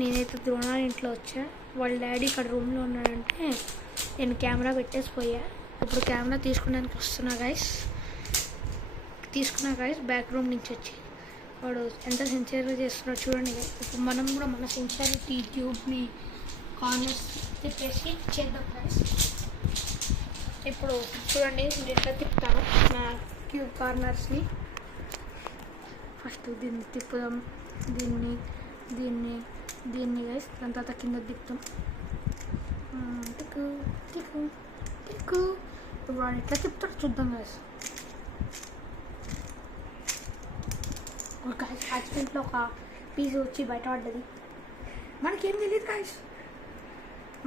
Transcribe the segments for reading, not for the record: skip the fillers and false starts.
నేనైతే ద్రోణ ఇంట్లో వచ్చా. వాళ్ళ డాడీ ఇక్కడ రూమ్లో ఉన్నాడంటే నేను కెమెరా పెట్టేసిపోయా. ఇప్పుడు కెమెరా తీసుకున్నానికి వస్తున్నా గైస్. బ్యాక్ రూమ్ నుంచి వచ్చి వాడు ఎంత సిన్సియర్గా చేస్తున్నాడు చూడండి గైస్. ఇప్పుడు మనం కూడా మన సిన్సియారిటీ ట్యూబ్ని కార్నర్స్ తిప్పేసి చేద్దాం గైస్. ఇప్పుడు చూడండి నేను ఎట్లా తిప్పుతాను నా ట్యూబ్ కార్నర్స్ని. ఫస్ట్ దీన్ని తిప్పుదాం, దీన్ని దీన్ని దీన్ని గైస్. దాని తర్వాత కింద తిప్పుతాం. టిక్కు టిక్కు టిక్కు. ఇప్పుడు వాడు ఎట్లా తిప్పుతాడు చూద్దాం గైస్. ఒక యాక్సిడెంట్లో ఒక పీస్ వచ్చి బయట పడ్డది. మనకేం తెలియదు గైస్.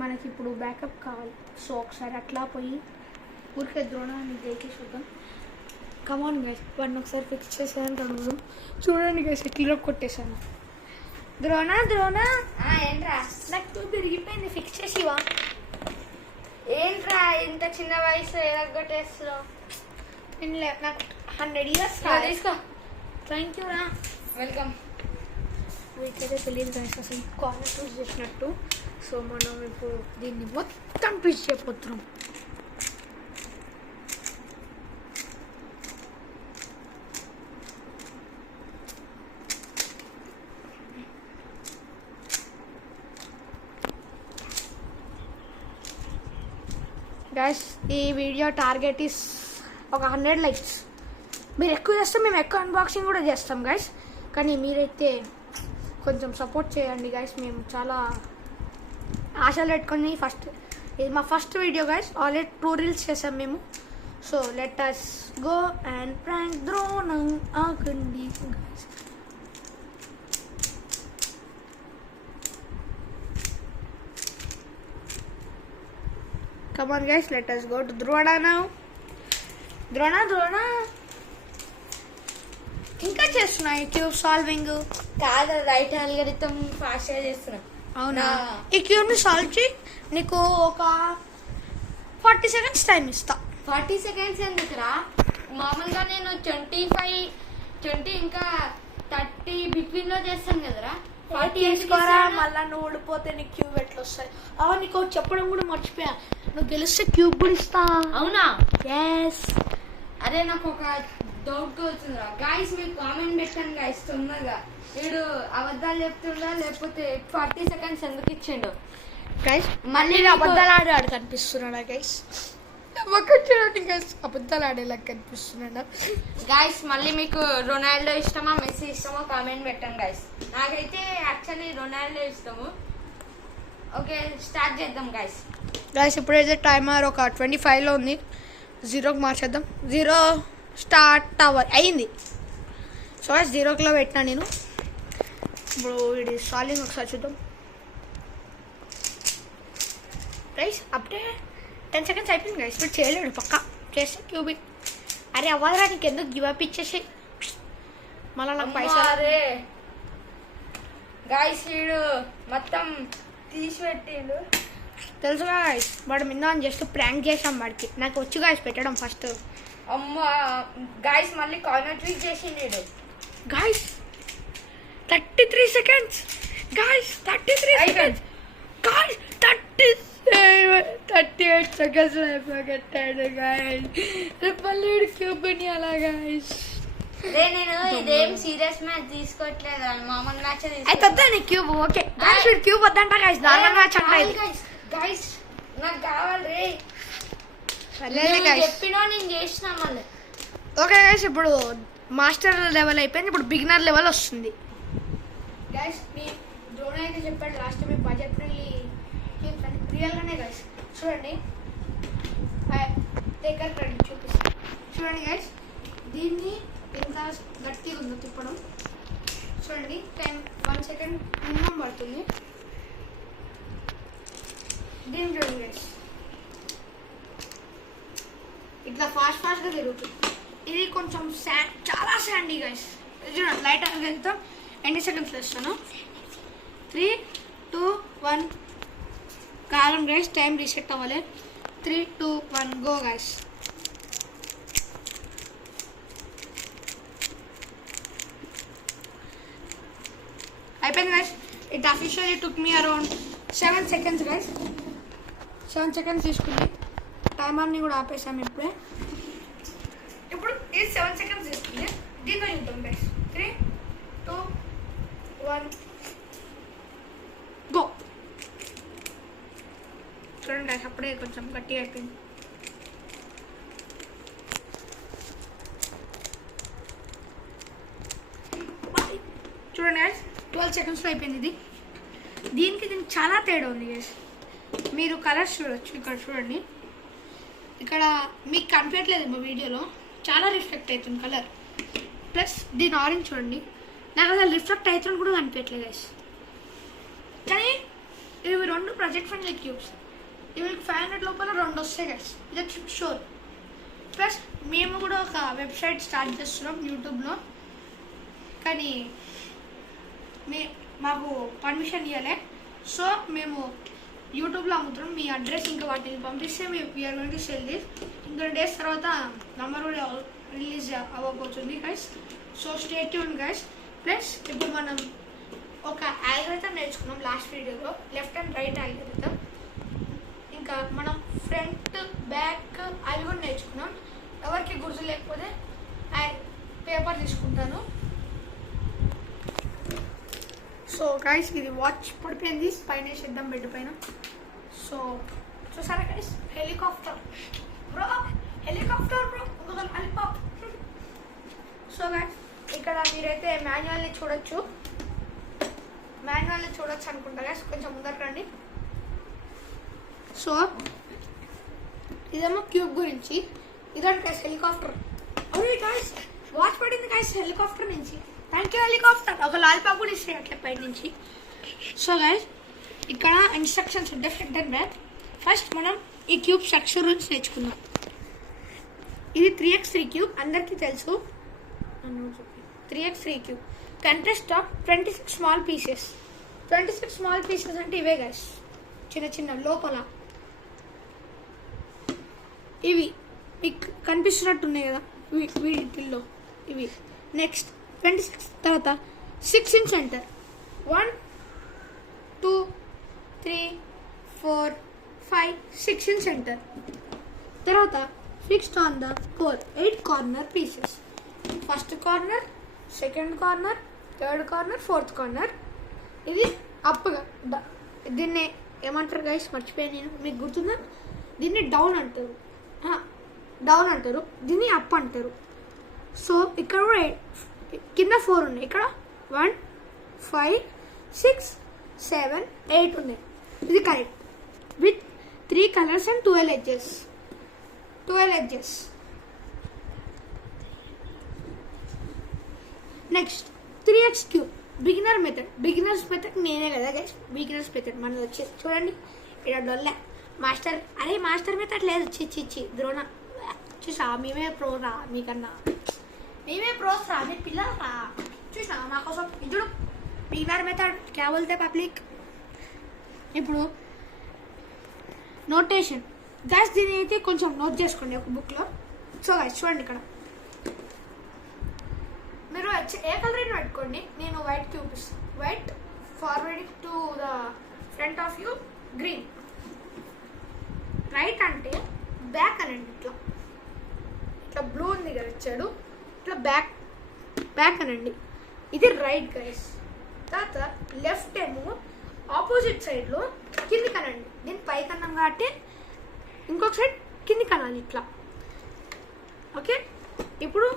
మనకి ఇప్పుడు బ్యాకప్ కావాలి. సో ఒకసారి అట్లా పోయి ఊరికే ద్రోణాన్ని దేకి చూద్దాం. కమాన్ గైస్, వాడిని ఒకసారి ఫిక్స్ చేసేదని అడుగుదాం. చూడండి గైస్ ఎట్లా కొట్టేశాను. ద్రోణ ఏంట్రా నాకు టూ తిరిగిపోయింది, ఫిక్స్ చేసివా? ఏంట్రా ఇంత చిన్న వయసు ఎరగొట్టేస్తున్నావు? నేను నాకు 100 years తీసుకో. థ్యాంక్ యూ రా, వెల్కమ్. వీటికైతే తెలియదు గైస్ అసలు కార్నర్ ట్విస్ట్ చేసినట్టు. సో మనం ఇప్పుడు దీన్ని మొత్తం ట్విస్ట్ చేయబోతున్నాం. గైస్ ఈ వీడియో టార్గెట్ ఇస్ ఒక 100 likes. మీరు ఎక్కువ చేస్తే మేము ఎక్కువ అన్బాక్సింగ్ కూడా చేస్తాం గైస్. కానీ మీరైతే కొంచెం సపోర్ట్ చేయండి గైస్. మేము చాలా ఆశలు పెట్టుకొని ఇది మా first video guys. Already 2 reels చేసాం మేము. So let us go and prank Drona ఆకండి guys. Come on guys, let us go to Drona now. Drona. ఇంకా చేస్తున్నా ఈ క్యూబ్ సాల్వింగ్. కాదు, రైట్ అల్గరిథం ఫాస్ట్గా చేస్తున్నా. అవునా? ఈ క్యూబ్ని సాల్వ్ చేయి. నీకు ఒక 40 seconds టైం ఇస్తా. 40 seconds ఎందుకురా? మామూలుగా నేను 20 ఇంకా 30 బిట్వీన్ లో చేస్తాను కదరా. 40 తీసుకోరా, మళ్ళీ నువ్వు ఓడిపోతే నీకు క్యూబ్ ఎట్లా వస్తాయి? నీకు చెప్పడం కూడా మర్చిపోయా, నువ్వు గెలిస్తే క్యూబ్ కూడా ఇస్తా. అవునా? ఎస్. అరే నాకు ఒక డౌట్ వచ్చిందిరా గాయస్, మీరు కామెంట్ పెట్టండి గాయస్ తొందరగా. వీడు అబద్ధాలు చెప్తుండా లేకపోతే 40 seconds ఎందుకు ఇచ్చిండు గైస్? మళ్ళీ అబద్ధాలు ఆడాడు కనిపిస్తున్నాడా గైస్? అబద్ధాలు ఆడేలా కనిపిస్తున్నాడా గాయస్? మళ్ళీ మీకు రొనాల్డో ఇష్టమా మెస్సీ ఇష్టమా కామెంట్ పెట్టండి గాయస్. నాకైతే యాక్చువల్లీ రొనాల్డో ఇష్టము. ఓకే స్టార్ట్ చేద్దాం గాయస్. ఇప్పుడైతే టైమర్ ఒక 25లో ఉంది. 0కి మార్చేద్దాం. 0 స్టార్ట్ అయింది. సో 0కిలో పెట్టినా నేను. ఇప్పుడు ఇది సాల్వింగ్ ఒకసారి చూద్దాం గైస్. అప్పుడే 10 seconds అయిపోయింది గైస్. ఇప్పుడు చేయలేడు పక్కా చేస్తే క్యూబిక్. అరే అవ్వదురా, నీకు ఎందుకు గివ్ అప్ ఇచ్చేసి మళ్ళీ నాకు పైసలు. గాయస్ వీడు మొత్తం తీసి పెట్టిండు తెలుసు గాయస్. వాడు మీద జస్ట్ ప్రాంక్ చేసాం వాడికి. నాకు వచ్చి గాయస్ పెట్టడం ఫస్ట్. అమ్మ గాయస్ మళ్ళీ కార్నర్ ట్విస్ట్ చేసిండు వీడు. Guys 33 seconds. Guys 33 seconds. Guys 38 seconds అయిపోగట్టాడు గాయస్. మళ్ళీ క్యూబ్ అని అలా గాయస్. అదే నేను ఇదేం సీరియస్ మ్యాచ్ తీసుకోవట్లేదు, మామూలు మ్యాచ్ అయితే క్యూబ్. ఓకే గాయస్ క్యూబ్ వద్దంట గాయస్, నార్మల్ మ్యాచ్ అంట ఇది. గాయస్ నాకు కావాలి రే. చెప్పినా నేను చేసిన మళ్ళీ. ఓకే గైస్, ఇప్పుడు మాస్టర్ లెవెల్ అయిపోయింది. ఇప్పుడు బిగినర్ లెవెల్ వస్తుంది గైస్. మీ ద్రోణ అయితే చెప్పాడు లాస్ట్ టైం బడ్జెట్ ఫ్రెండ్లీ రియల్గానే గైస్. చూడండి దగ్గర రండి చూపిస్తాను. చూడండి గైస్, దీన్ని ఎంత గట్టిగా ఉందో తిప్పడం చూడండి. 1 second మినిమం పడుతుంది. దీన్ని చూడండి గైస్, ఇట్లా ఫాస్ట్గా తిరుగుతుంది. ఇది కొంచెం చాలా శాండీ గైస్. చూడండి లైట్ వెళ్తాం. ఎన్ని సెకండ్స్ వేస్తాను? 3, 2, 1 కాలం గైస్. టైం రీసెట్ అవ్వాలి. 3, 2, 1 గో గైస్. అయిపోయింది guys. It officially took me around 7 seconds guys. 7 seconds తీసుకుంది. టైమర్ని కూడా ఆపేసాము ఇప్పుడే. ఇప్పుడు ఇది 7 seconds తీసుకుంది. దీంట్లో చూద్దాం గైస్. 3, 2, 1 గో. చూడండి గైస్, అప్పుడే కొంచెం గట్టిగా అయిపోయింది. చూడండి గైస్, 12 secondsలో అయిపోయింది ఇది. దీనికి చాలా తేడా ఉంది గైస్. మీరు కలర్స్ చూడొచ్చు, ఇక్కడ చూడండి. ఇక్కడ మీకు కనిపించట్లేదు వీడియోలో, చాలా రిఫ్లెక్ట్ అవుతుంది కలర్. ప్లస్ దీని ఆరెంజ్ చూడండి, నాకు అసలు రిఫ్లెక్ట్ అవుతుంది కూడా కనిపించట్లేదు గైస్. కానీ ఇవి 2 ప్రాజెక్ట్ ఫ్రెండ్లీ క్యూబ్స్. ఇవి 500 లోపల 2 వస్తాయి గైస్, ఇది షూర్. ప్లస్ మేము కూడా ఒక వెబ్సైట్ స్టార్ట్ చేస్తున్నాం యూట్యూబ్లో, కానీ మాకు పర్మిషన్ ఇవ్వలే. సో మేము యూట్యూబ్లో అమ్ముతున్నాం. మీ అడ్రస్ ఇంకా వాటిని పంపిస్తే we're going to sell this. ఇంకా డేస్ తర్వాత నంబర్ కూడా రిలీజ్ అవ్వబోతుంది guys. So stay tune guys. Plus ఇప్పుడు మనం ఒక ఆల్గరిథం నేర్చుకున్నాం లాస్ట్ వీడియోలో, లెఫ్ట్ అండ్ రైట్ ఆల్గరిథం. ఇంకా మనం ఫ్రంట్ బ్యాక్ అవి కూడా నేర్చుకున్నాం. ఎవరికి గుర్తు లేకపోతే పేపర్ తీసుకుంటాను. సో గైస్, ఇది వాచ్ పడిపోయింది, పైన వేసేద్దాం బెడ్ పైన. సో చూసారా guys, helicopter bro, helicopter bro, helicopter. So guys, ఇక్కడ మీరైతే మాన్యువల్ని చూడొచ్చు అనుకుంటా గైస్. కొంచెం ముందర రండి. సో ఇదేమో క్యూబ్ గురించి, ఇదంటే గైస్ హెలికాప్టర్. అరే గైస్, వాచ్ పడింది గైస్ హెలికాప్టర్ నుంచి. Thank you helicopter. ఒక లాలిపాప్ కూడా ఇస్తాయి అట్లా పై నుంచి. సో గైస్, ఇక్కడ ఇన్స్ట్రక్షన్స్ ఉంటాయి ఫ్రంట్ అండ్ బ్యాక్. ఫస్ట్ మనం ఈ క్యూబ్ స్ట్రక్చర్ గురించి నేర్చుకుందాం. ఇది 3x3 క్యూబ్, అందరికీ తెలుసు. 3x3 cube contest of 26 small pieces. 26 small pieces అంటే ఇవే గైస్, చిన్న చిన్న లోపల ఇవి మీకు కనిపిస్తున్నట్టున్నాయి కదా వీటిల్లో ఇవి. నెక్స్ట్ 26 తర్వాత 6 in center. 1, 2, 3, 4, 5, 6 in center. తర్వాత fixed on the 8 corner pieces. First corner, second corner, third corner, fourth corner. ఇది అప్గా, దీన్ని ఏమంటారు గైస్, మర్చిపోయాను నేను, మీకు గుర్తుందా? దీన్ని డౌన్ అంటారు, దీన్ని అప్ అంటారు. సో ఇక్కడ కూడా కింద 4 ఉన్నాయి, ఇక్కడ 1, 5, 6, 7, 8 ఉన్నాయి. ఇది correct. With 3 colors and 12 edges. Next 3x cube, beginners method నేనే కదా గైస్. బిగినర్స్ మెథడ్ మనది వచ్చేది చూడండి. ఇక్కడ డొల్ల మాస్టర్ మెథడ్ లేదు. చిచ్చి ద్రోణ చూసా, మేమే ప్రోరా, మీకన్నా మేమే ప్రోస్ రా, మీ పిల్లలు రా. చూసా మా కోసం ఇప్పుడు బిగినర్ మెథడ్ క్యా బోల్తే పబ్లిక్. ఇప్పుడు నోటేషన్ గైస్, దీని అయితే కొంచెం నోట్ చేసుకోండి ఒక బుక్లో. సో గైస్ చూడండి, ఇక్కడ మీరు ఏ కలర్ అయినా పెట్టుకోండి. నేను వైట్ చూపిస్తాను. White forwarding to the front of you, green. Right అంటే బ్యాక్ అనండి. ఇట్లా బ్లూ ఉంది కదా ఇచ్చాడు, ఇట్లా బ్యాక్ అనండి. ఇది రైట్ గైస్. తర్వాత లెఫ్ట్ ఏమో ఆపోజిట్ సైడ్లో కింది కనండి. దీన్ని పైకి అన్నాం కాబట్టి ఇంకొక సైడ్ కింది కనాలి ఇట్లా. ఓకే, ఇప్పుడు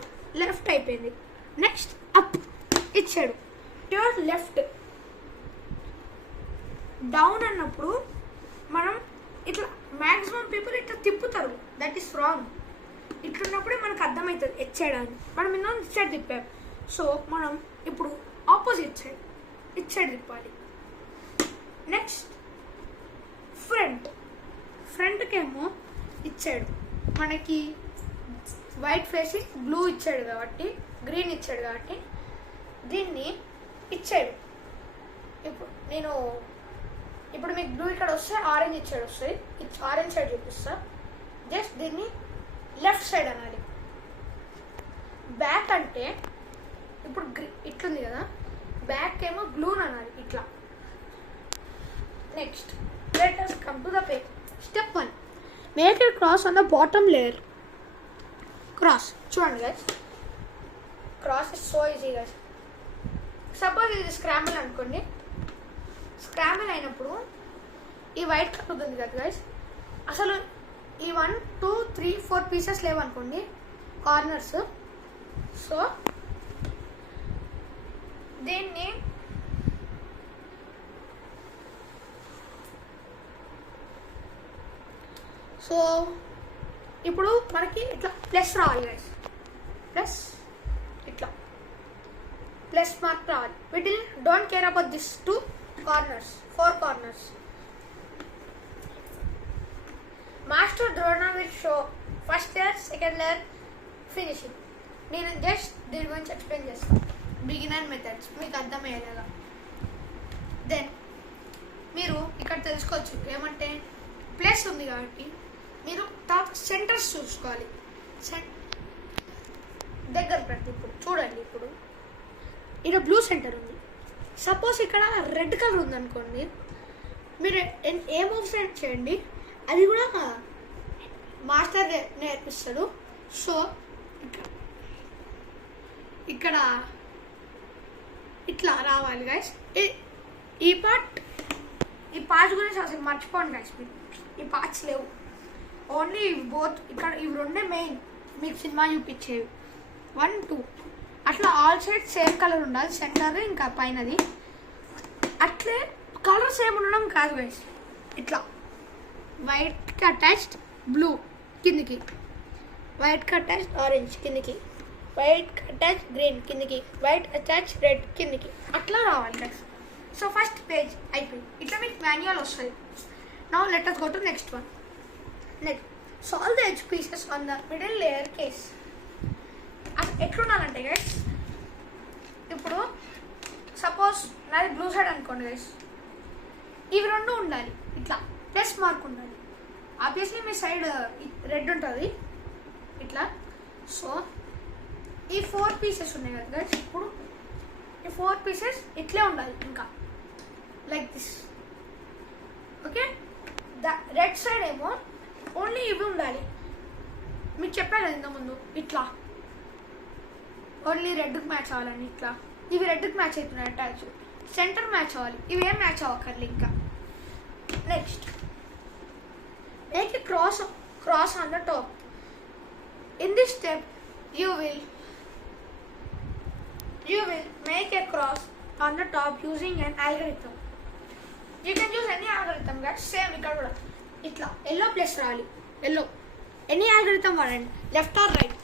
లెఫ్ట్ అయిపోయింది. నెక్స్ట్ అప్ ఇచ్చాడు. Towards left. డౌన్ అన్నప్పుడు మనం ఇట్లా మ్యాక్సిమం పీపుల్ ఇట్లా తిప్పుతారు, దట్ ఈస్ రాంగ్. ఇట్లున్నప్పుడే మనకు అర్థమవుతుంది ఇచ్చాడని. మనం ఇందులో ఇచ్చాడు తిప్పాం. సో మనం ఇప్పుడు ఆపోజిట్ సైడ్ ఇచ్చాడు తిప్పాలి. నెక్స్ట్ ఫ్రంట్కేమో ఇచ్చాడు మనకి వైట్ ఫేసింగ్, బ్లూ ఇచ్చాడు కాబట్టి, గ్రీన్ ఇచ్చాడు కాబట్టి దీన్ని ఇచ్చాడు. ఇప్పుడు మీకు బ్లూ ఇక్కడ వస్తే ఆరెంజ్ ఇచ్చాడు వస్తుంది. ఆరెంజ్ సైడ్ చూపిస్తా. జస్ట్ దీన్ని లెఫ్ట్ సైడ్ అనాలి. బ్యాక్ అంటే ఇప్పుడు ఇట్లుంది కదా, బ్యాక్ ఏమో బ్లూని అనాలి ఇట్లా. Next let us come to the page. Step 1, make a cross on the bottom layer. Cross, చూడండి guys, cross is so easy guys. Suppose ఇది స్క్రాంబుల్ అనుకోండి. స్క్రాంబుల్ అయినప్పుడు ఈ వైట్ కలర్ ఉంటుంది కదా గైస్, అసలు ఈ 1 2 3 4 పీసెస్ లేవనుకోండి కార్నర్స్. సో దీన్ని ఇప్పుడు మనకి ఇట్లా ప్లస్ రావాలి గైస్, ప్లస్ ఇట్లా ప్లస్ మార్క్ రావాలి. వీటి don't care about this 2 corners 4 corners. Master Drona will show first layer, second layer, finishing. నేను జస్ట్ దీని గురించి ఎక్స్ప్లెయిన్ చేస్తాను, బిగినర్ మెథడ్స్ మీకు అర్థమయ్యేలాగా. దెన్ మీరు ఇక్కడ తెలుసుకోవచ్చు ఏమంటే ప్లస్ ఉంది కాబట్టి మీరు తర్వాత సెంటర్స్ చూసుకోవాలి. దగ్గర ప్రతి ఇప్పుడు చూడండి, ఇప్పుడు ఇక్కడ బ్లూ సెంటర్ ఉంది. సపోజ్ ఇక్కడ రెడ్ కలర్ ఉందనుకోండి, మీరు ఏ మూవ్స్ చేయండి అది కూడా మాస్టర్ నేర్పిస్తాడు. సో ఇక్కడ ఇట్లా రావాలి గైస్. ఈ పార్ట్స్ గురించి అసలు మర్చిపోండి గైస్, మీరు ఈ పార్ట్స్ లేవు, ఓన్లీ బోత్. ఇక్కడ ఇవి రెండే మెయిన్ మీకు సినిమా చూపించేవి 1 2. అట్లా ఆల్ సైడ్ సేమ్ కలర్ ఉండాలి, సెంటర్ ఇంకా పైనది. అట్లే కలర్ సేమ్ ఉండడం కాదు గైస్, ఇట్లా వైట్కి అటాచ్డ్ బ్లూ కిందికి, వైట్కి అటాచ్డ్ ఆరెంజ్ కిందికి, వైట్కి అటాచ్డ్ గ్రీన్ కిందికి, వైట్ అటాచ్డ్ రెడ్ కిందికి, అట్లా రావాలి గైస్. సో ఫస్ట్ పేజ్ అయిపోయింది. ఇట్లా మీకు మాన్యువల్ వస్తుంది. Now let us go to next one. Next solve the edge pieces on the middle layer case. ఎట్లుండాలంటే గైస్, ఇప్పుడు సపోజ్ నాది బ్లూ సైడ్ అనుకోండి గైస్, ఇవి రెండు ఉండాలి, ఇట్లా ప్లస్ మార్క్ ఉండాలి. ఆబ్వియస్లీ మీ సైడ్ రెడ్ ఉంటుంది ఇట్లా. సో ఈ 4 పీసెస్ ఉన్నాయి కదా గైస్, ఇప్పుడు ఈ 4 పీసెస్ ఇట్లే ఉండాలి, ఇంకా like this. Okay, the red side ఏమో ఓన్లీ ఇవి ఉండాలి. మీకు చెప్పాను కదా ఇంతకుముందు, ఇట్లా ఓన్లీ రెడ్కి మ్యాచ్ అవ్వాలని. ఇట్లా ఇవి రెడ్కి మ్యాచ్ అవుతున్నాయి అటాచ్, సెంటర్ మ్యాచ్ అవ్వాలి, ఇవి ఏం మ్యాచ్ అవ్వక్కర్లే ఇంకా. Next make a cross on the top. In this step you will make a cross on the top using an algorithm. You can use any algorithm guys. Same ఇక్కడ కూడా ఇట్లా yellow plus రావాలి, yellow any algorithm వాడండి, left or right.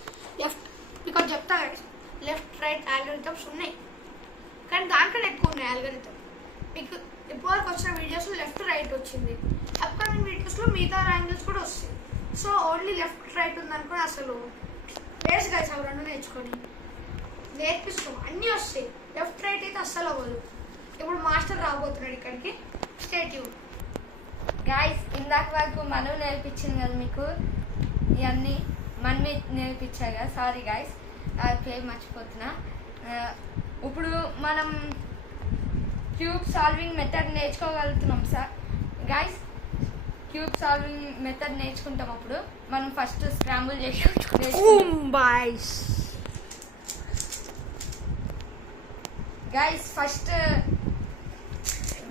Left because చెప్తా guys, left right algorithms ఉన్నాయి, కానీ దాంట్లో ఎక్కువ ఉన్నాయి algorithm. మీకు ఇప్పటివరకు వచ్చిన వీడియోస్లో లెఫ్ట్ రైట్ వచ్చింది, అప్కమింగ్ వీడియోస్లో మిగతా యాంగిల్స్ కూడా వస్తాయి. సో ఓన్లీ లెఫ్ట్ రైట్ ఉందనుకుని అసలు వేస్ట్ గైస్, అవి రెండు నేర్పిస్తాం, అన్నీ వస్తాయి. లెఫ్ట్ రైట్ అయితే అస్సలు అవ్వదు. ఇప్పుడు మాస్టర్ రాబోతున్నాడు ఇక్కడికి, స్టే ట్యూన్. గైస్ ఇందాక వరకు మనం నేర్పించింది కదా మీకు, ఇవన్నీ మనమే నేర్పించా కదా. సారీ గైస్, పేరు మర్చిపోతున్నా. ఇప్పుడు మనం క్యూబ్ సాల్వింగ్ మెథడ్ నేర్చుకోగలుగుతున్నాం sir guys. Cube solving method నేర్చుకుంటాం. అప్పుడు మనం ఫస్ట్ స్క్రాంబుల్ చేసి గైస్. ఫస్ట్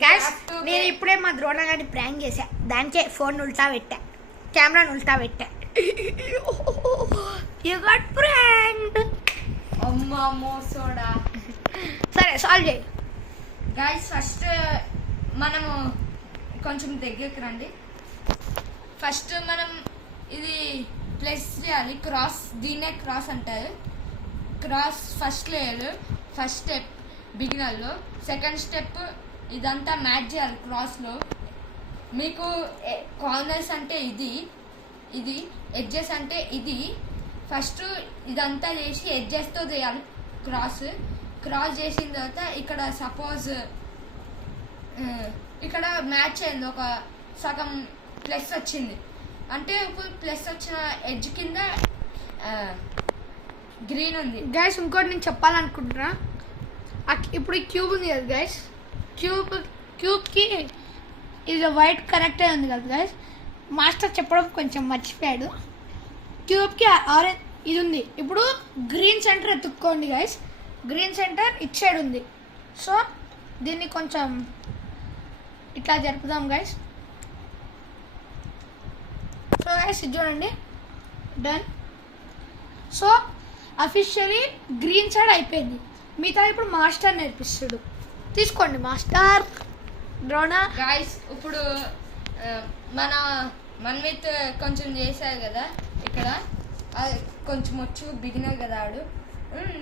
గైస్ నేను ఇప్పుడే మా ద్రోణ గారిని ప్రాంక్ చేశా, దానికే ఫోన్ ఉల్టా పెట్టా, కెమెరాను ఉల్టా పెట్టా. You got pranked. అమ్మా మోసోడా. సరే సాల్వ్ చేయి గైస్. ఫస్ట్ మనము కొంచెం దగ్గరికి రండి. ఫస్ట్ మనం ఇది ప్లస్ చేయాలి, క్రాస్, దీన్నే క్రాస్ అంటారు. Cross first layer, first step బిగినర్లో. సెకండ్ స్టెప్ ఇదంతా మ్యాచ్ చేయాలి క్రాస్లో. మీకు కార్నర్స్ అంటే ఇది ఎడ్జెస్ అంటే ఇది. ఫస్ట్ ఇదంతా చేసి ఎడ్జెస్తో చేయాలి క్రాస్ చేసిన తర్వాత ఇక్కడ సపోజ్ ఇక్కడ మ్యాచ్ అయింది, ఒక సగం ప్లస్ వచ్చింది అంటే ఇప్పుడు ప్లస్ వచ్చిన ఎడ్జ్ కింద గ్రీన్ ఉంది. గైస్ ఇంకోటి నేను చెప్పాలనుకుంటున్నా, ఇప్పుడు ఈ క్యూబ్ ఉంది కదా గైస్, క్యూబ్కి ఇది వైట్ కరెక్టే ఉంది కదా గైస్. మాస్టర్ చెప్పడం కొంచెం మర్చిపోయాడు. ట్యూబ్కి ఆరెంజ్ ఇది ఉంది. ఇప్పుడు గ్రీన్ సెంటర్ ఎత్తుక్కోండి గైస్. గ్రీన్ సెంటర్ ఇట్ సైడ్ ఉంది. సో దీన్ని కొంచెం ఇట్లా జరుపుదాం గైస్. సో గైస్ ఇది చూడండి, done. So officially green side అయిపోయింది. మిగతా ఇప్పుడు మాస్టర్ నేర్పిస్తాడు. తీసుకోండి మాస్టర్. డ్రోనా గైస్ ఇప్పుడు మన మన్విత్ కొంచెం చేశారు కదా ఇక్కడ, అది కొంచెం వచ్చు, బిగినర్ కదా ఆడు.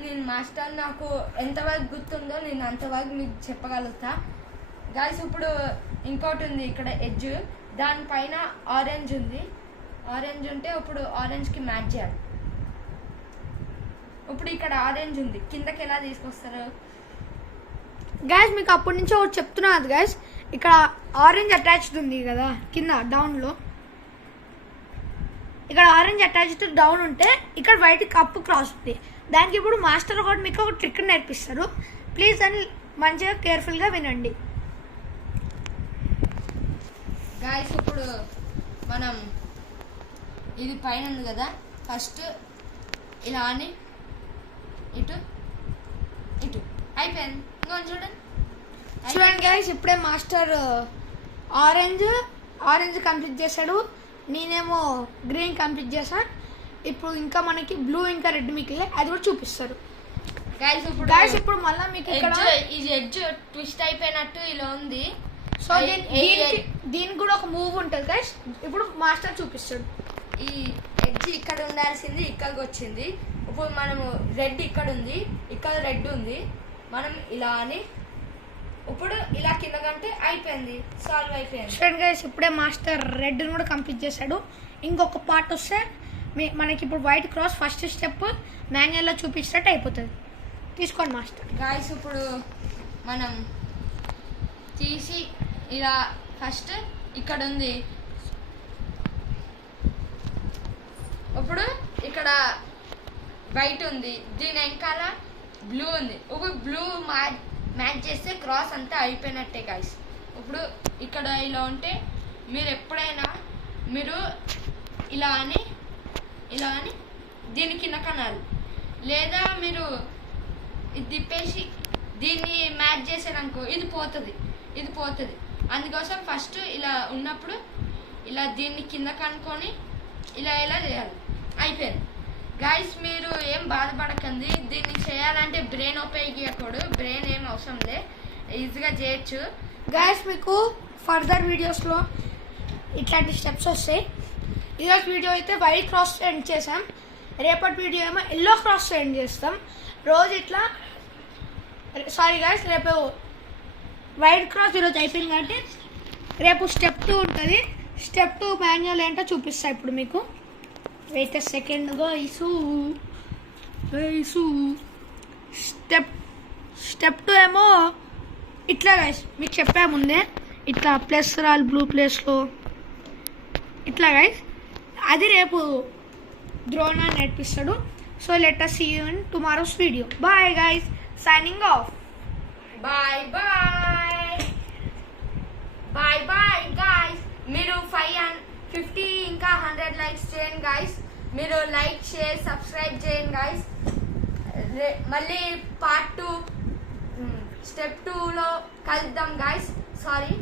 నేను మాస్టర్ నాకు ఎంతవరకు గుర్తుందో నేను అంతవరకు మీకు చెప్పగలుగుతా గైస్. ఇప్పుడు ఇంకోటి ఉంది ఇక్కడ ఎడ్జ్, దానిపైన ఆరెంజ్ ఉంది. ఆరెంజ్ ఉంటే ఇప్పుడు ఆరెంజ్కి మ్యాచ్ చేయాలి. ఇప్పుడు ఇక్కడ ఆరెంజ్ ఉంది, కిందకి ఎలా తీసుకొస్తారు గ్యాస్? మీకు అప్పటి నుంచి ఒకటి చెప్తున్నది గ్యాస్. ఇక్కడ ఆరెంజ్ అటాచ్డ్ ఉంది కదా కింద డౌన్లో. ఇక్కడ ఆరెంజ్ అటాచ్డ్ డౌన్ ఉంటే ఇక్కడ వైట్ కప్ క్రాస్ ఉంది. దానికి ఇప్పుడు మాస్టర్ కూడా మీకు ఒక ట్రిక్ నేర్పిస్తారు. ప్లీజ్ అని మంచిగా కేర్ఫుల్గా వినండి గాయస్. ఇప్పుడు మనం ఇది పైన ఉంది కదా, ఫస్ట్ ఇలా అని ఇటు ఇటు అయిపోయింది. ఇంకొంచెం చూడండి చూడండి గైస్. ఇప్పుడే మాస్టర్ ఆరెంజ్ కంప్లీట్ చేశాడు. నేనేమో గ్రీన్ కంప్లీట్ చేశాను. ఇప్పుడు ఇంకా మనకి బ్లూ ఇంకా రెడ్ మిగిలే, అది కూడా చూపిస్తారు గైస్. ఇప్పుడు మళ్ళీ మీకు ఇక్కడ ఇది ఎడ్జ్ ట్విస్ట్ అయిపోయినట్టు ఇలా ఉంది. సో దీనికి కూడా ఒక మూవ్ ఉంటుంది గైస్. ఇప్పుడు మాస్టర్ చూపిస్తాడు. ఈ ఎడ్జ్ ఇక్కడ ఉండాల్సింది ఇక్కడికి వచ్చింది. ఇప్పుడు మనము రెడ్ ఇక్కడ ఉంది, ఇక్కడ రెడ్ ఉంది. మనం ఇలా అని ఇప్పుడు ఇలా కింద కంటే అయిపోయింది, సాల్వ్ అయిపోయింది. చూడండి గైస్, ఇప్పుడే మాస్టర్ రెడ్ కూడా కంప్లీట్ చేశాడు. ఇంకొక పార్ట్ వస్తే మనకి ఇప్పుడు వైట్ క్రాస్ ఫస్ట్ స్టెప్ మాన్యువల్లో చూపించినట్టు అయిపోతుంది. తీసుకోండి మాస్టర్. గాయస్ ఇప్పుడు మనం తీసి ఇలా ఫస్ట్ ఇక్కడ ఉంది. ఇప్పుడు ఇక్కడ వైట్ ఉంది, దీని వెనకాల బ్లూ ఉంది. ఒక బ్లూ మ్యాచ్ చేస్తే క్రాస్ అంతా అయిపోయినట్టే గాయస్. ఇప్పుడు ఇక్కడ ఇలా ఉంటే మీరు ఎప్పుడైనా మీరు ఇలా అని దీని కింద కనాలి, లేదా మీరు ఇది తిప్పేసి దీన్ని మ్యాచ్ చేసారనుకో ఇది పోతుంది. అందుకోసం ఫస్ట్ ఇలా ఉన్నప్పుడు ఇలా దీన్ని కింద కనుక్కొని ఇలా చేయాలి. అయిపోయింది గాయస్. మీరు ఏం బాధపడకండి, దీన్ని చేయాలంటే బ్రెయిన్ ఉపయోగించకూడదు. బ్రెయిన్ ఏం అవసరం లే, ఈజీగా చేయొచ్చు గాయస్. మీకు ఫర్దర్ వీడియోస్లో ఇట్లాంటి స్టెప్స్ వస్తాయి. ఈరోజు వీడియో అయితే వైట్ క్రాస్ ఎండ్ చేసాం. రేపటి వీడియో ఏమో ఎల్లో క్రాస్ ఎండ్ చేస్తాం. రోజు ఇట్లా సారీ గాయస్, రేపు వైట్ క్రాస్ ఈరోజు అయిపోయింది కాబట్టి రేపు స్టెప్ 2 ఉంటుంది. స్టెప్ 2 మాన్యువల్ ఏంటో చూపిస్తా ఇప్పుడు మీకు. Wait second గైసు. స్టెప్ 2 ఏమో ఇట్లా గైస్, మీకు చెప్పా ముందే, ఇట్లా ప్లస్ రాల్ బ్లూ ప్లేస్లో ఇట్లా గైస్. అది రేపు ద్రోణ నేర్పిస్తాడు. So let us see you in tomorrow's video. Bye guys, signing off. Bye guys. మీరు 50 ఇంకా 100 లైక్స్ చేయండి గాయస్. మీరు లైక్ షేర్ సబ్స్క్రైబ్ చేయండి గాయస్. మళ్ళీ పార్ట్ 2 స్టెప్ 2లో కలుద్దాం గాయస్. సారీ.